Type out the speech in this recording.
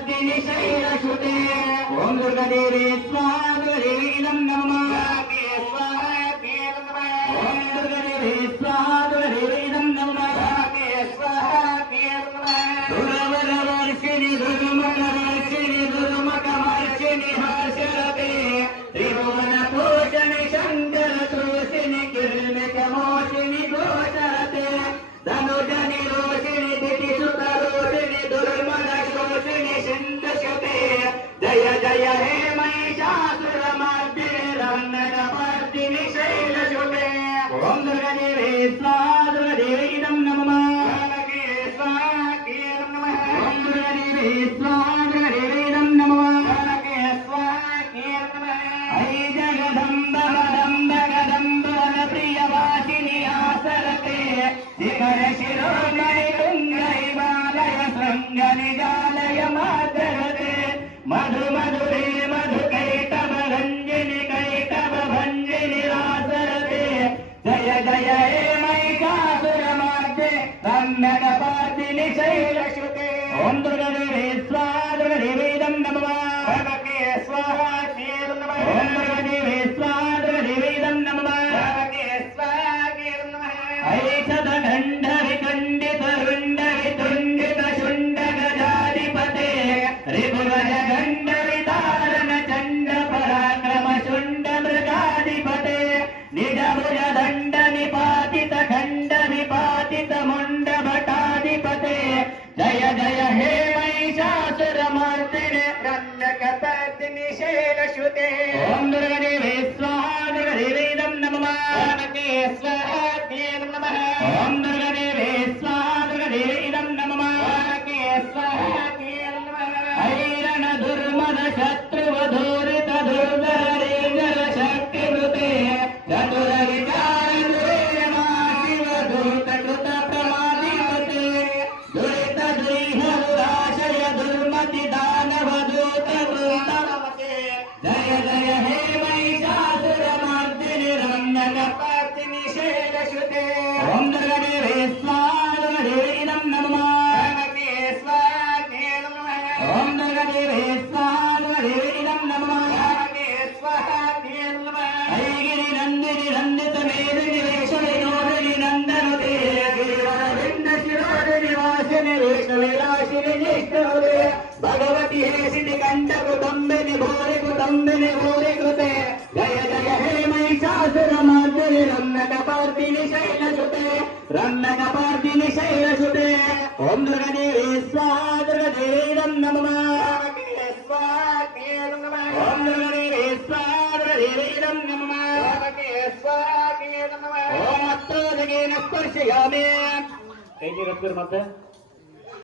दुर्गापर्दिनि शैलसुते ओम दुर्गादेवी स्वाहा दुर्गादेवी इदं नमः ओम दुर्गादेवी स्वाहा दुर्गादेवी इदं नमः दुर्गावर्षिणि दुर्गमकवर्षिणि दुर्गमकवर्षिणि हर्षरते त्रिभुवनपोषणि शङ्करतोषिणि किर्मिकमोषिणि घोषरते धनुजनि रोषिणि दितिसुतरोषिणि दुर्मदशोषिणि सिन्धुषते जय जय हे महिषासुरमर्दिनि रन्नकपर्दिनि शैलसुते ओम दुर्गादेवी स्वाहा दुर्गादेवी इदं नमः ओम दुर्गादेवी स्वाहा दुर्गादेवी इदं नमः ऐ जगदम्ब मदम्ब गदम्ब वनप्रियवासिनि आसरते शिखर शिरोमणि तुङ्गैवालय शृङ्गनिजालय मातरते मधु मधुरे मधुकैटभ रञ्जिनि कैटभ भञ्जिनि रासरते जय जय हे महिषासुरमर्दिनि रम्यकपर्दिनि शैलसुते ओम दुर्गादेवी स्वाहा दुर्गादेवी इदं नमः स्वाहा ओम दुर्गादेवी स्वाहा दुर्गादेवी इदं नमः ऐषधखण्ड विखण्डित रुण्ड वितुण्डित शुण्ड गजाधिपते ऋभुगज खण्ड वितारण चण्ड पराक्रम शुण्ड मृगाधिपते निजभुज दण्ड निपातित खण्ड विपातित मुण्ड भटाधिपते जय जय हे महिषासुरमर्दिनि रन्नकपर्दिनि शैलसुते ओम दुर्गादेवी स्वाहा दुर्गादेवी इदं नमः ओम दुर्गादेवी स्वाहा दुर्गादेवी इदं नमः ऐरण दुर्मद शत्रुवधूरित दुर्धर रेजर शक्तिवृते चतुर विचार शिवदूत कृत प्रमादिपते दुरित दुरिहरुराशय दुर्मति दानवदूत वृन्दमते जय जय हे महिषासुरमर्दिनि रन्नकपर्दिनि शैलसुते ओम दुर्गादेवी स्वाहा दुर्गादेवी इदं नमः ओम दुर्गादेवी स्वाहा दुर्गादेवी इदं नमः ऐगिरि नन्दिनि नन्दित मेदिनि वेषविनोदिनि नन्दनुते गिरिवरविन्द शिरोदिनि वासिनि वेषविलासिनि निष्ठुते भगवति हेसिनि कण्ठकुटुम्बिनि भूरिकुटुम्बिनि भूरिकृते जय जय हे महिषासुरमर्दिनि रन्नकपर्दिनि शैलसुते रन्नकपर्दिनि शैलसुते ओम दुर्गादेवी स्वाहा दुर्गादेवी इदं नमः ओम दुर्गादेवी स्वाहा दुर्गादेवी इदं नमः ओम अत्रोदकेन स्पर्शयामि